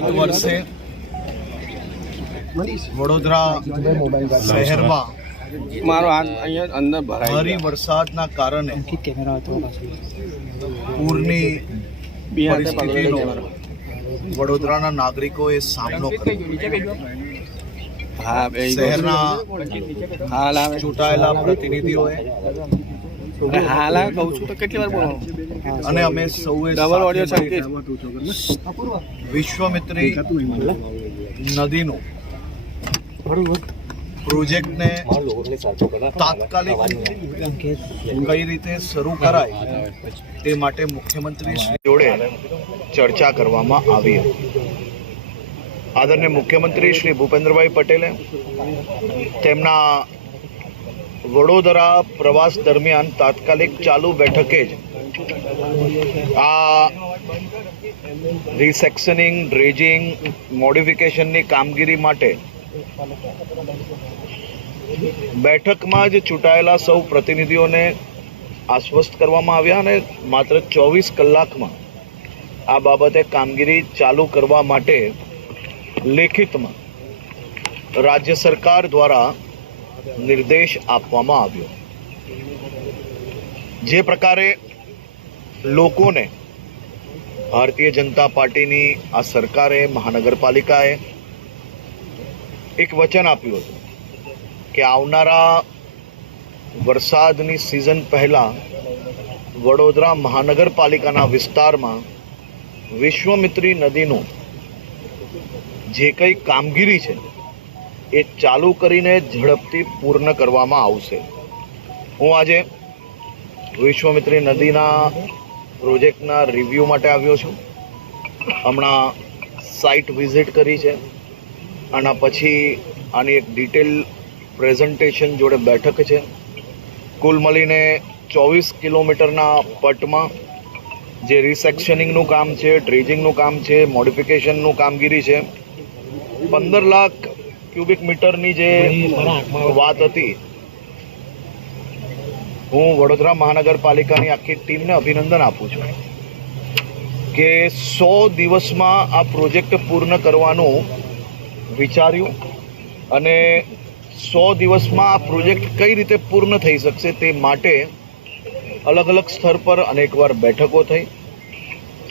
ગત વર્ષે વડોદરા શહેરમાં ભારે વરસાદના કારણે પૂરની પરિસ્થિતિનો વડોદરાના નાગરિકોએ સામનો કર્યો। શહેરના ચૂંટાયેલા પ્રતિનિધિઓએ અને અમે સૌએ વિશ્વામિત્રી નદીનું પ્રોજેક્ટને તાત્કાલિક કઈ રીતે શરૂ કરાય તે માટે મુખ્યમંત્રી શ્રી જોડે ચર્ચા કરવામાં આવી હતી। આદરણીય મુખ્યમંત્રી શ્રી ભૂપેન્દ્રભાઈ પટેલે તેમના વડોદરા પ્રવાસ દરમિયાન તાત્કાલિક ચાલુ બેઠકે જ આ રિસેક્શનિંગ, ડ્રેજિંગ, મોડિફિકેશનની કામગીરી માટે બેઠકમાં જ ચૂંટાયેલા સૌ પ્રતિનિધિઓને આશ્વસ્ત કરવામાં આવ્યા અને માત્ર 24 કલાકમાં આ બાબતે કામગીરી ચાલુ કરવા માટે લેખિતમાં રાજ્ય સરકાર દ્વારા નિર્દેશ આપવામાં આવ્યો। જે પ્રકારે લોકોને ભારતીય જનતા પાર્ટીની આ સરકારે, મહાનગરપાલિકાએ એક વચન આપ્યું હતું કે આવનારા વરસાદની સિઝન પહેલા વડોદરા મહાનગરપાલિકાના વિસ્તારમાં વિશ્વામિત્રી નદીનું જે કંઈ કામગીરી છે એ ચાલુ કરીને ઝડપથી પૂર્ણ કરવામાં આવશે। હું આજે વિશ્વામિત્રી નદીના પ્રોજેક્ટના રિવ્યૂ માટે આવ્યો છું। હમણાં સાઇટ વિઝિટ કરી છે। આના પછી આની એક ડિટેલ પ્રેઝન્ટેશન જોડે બેઠક છે। કુલ મળીને 24 કિલોમીટરના પટમાં જે રિસેક્શનિંગનું કામ છે, ડ્રેજિંગનું કામ છે, મોડિફિકેશનનું કામગીરી છે, 15 લાખ ક્યુબિક મીટરની જે વાત હતી, હું વડોદરા મહાનગરપાલિકાની આખી ટીમને અભિનંદન આપું છું કે 100 દિવસમાં આ પ્રોજેક્ટ પૂર્ણ કરવાનું વિચાર્યું અને 100 દિવસમાં આ પ્રોજેક્ટ કઈ રીતે પૂર્ણ થઈ શકશે તે માટે અલગ અલગ સ્તર પર અનેકવાર બેઠકો થઈ,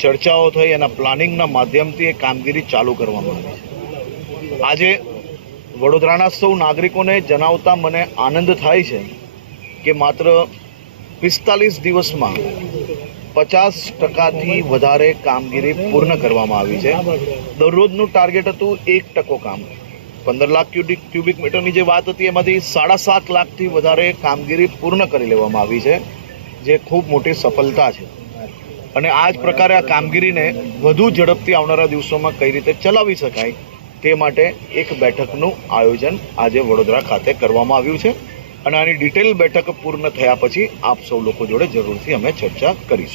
ચર્ચાઓ થઈ, એના પ્લાનિંગના માધ્યમથી એ કામગીરી ચાલુ કરવામાં આવી છે। આજે વડોદરાના સૌ નાગરિકોને જણાવતા મને આનંદ થાય છે કે માત્ર 45 દિવસમાં 50% વધારે કામગીરી પૂર્ણ કરવામાં આવી છે। દરરોજનું ટાર્ગેટ હતું 1% કામ। 15 લાખ ક્યુબિક મીટરની જે વાત હતી એમાંથી 7.5 લાખથી વધારે કામગીરી પૂર્ણ કરી લેવામાં આવી છે, જે ખૂબ મોટી સફળતા છે। અને આ જ પ્રકારે આ કામગીરીને વધુ ઝડપથી આવનારા દિવસોમાં કઈ રીતે ચલાવી શકાય તે માટે એક બેઠકનું આયોજન આજે વડોદરા ખાતે કરવામાં આવ્યું છે અને આની ડિટેલ બેઠક પૂર્ણ થયા પછી આપ સૌ લોકો જોડે જરૂરથી અમે ચર્ચા કરીશું।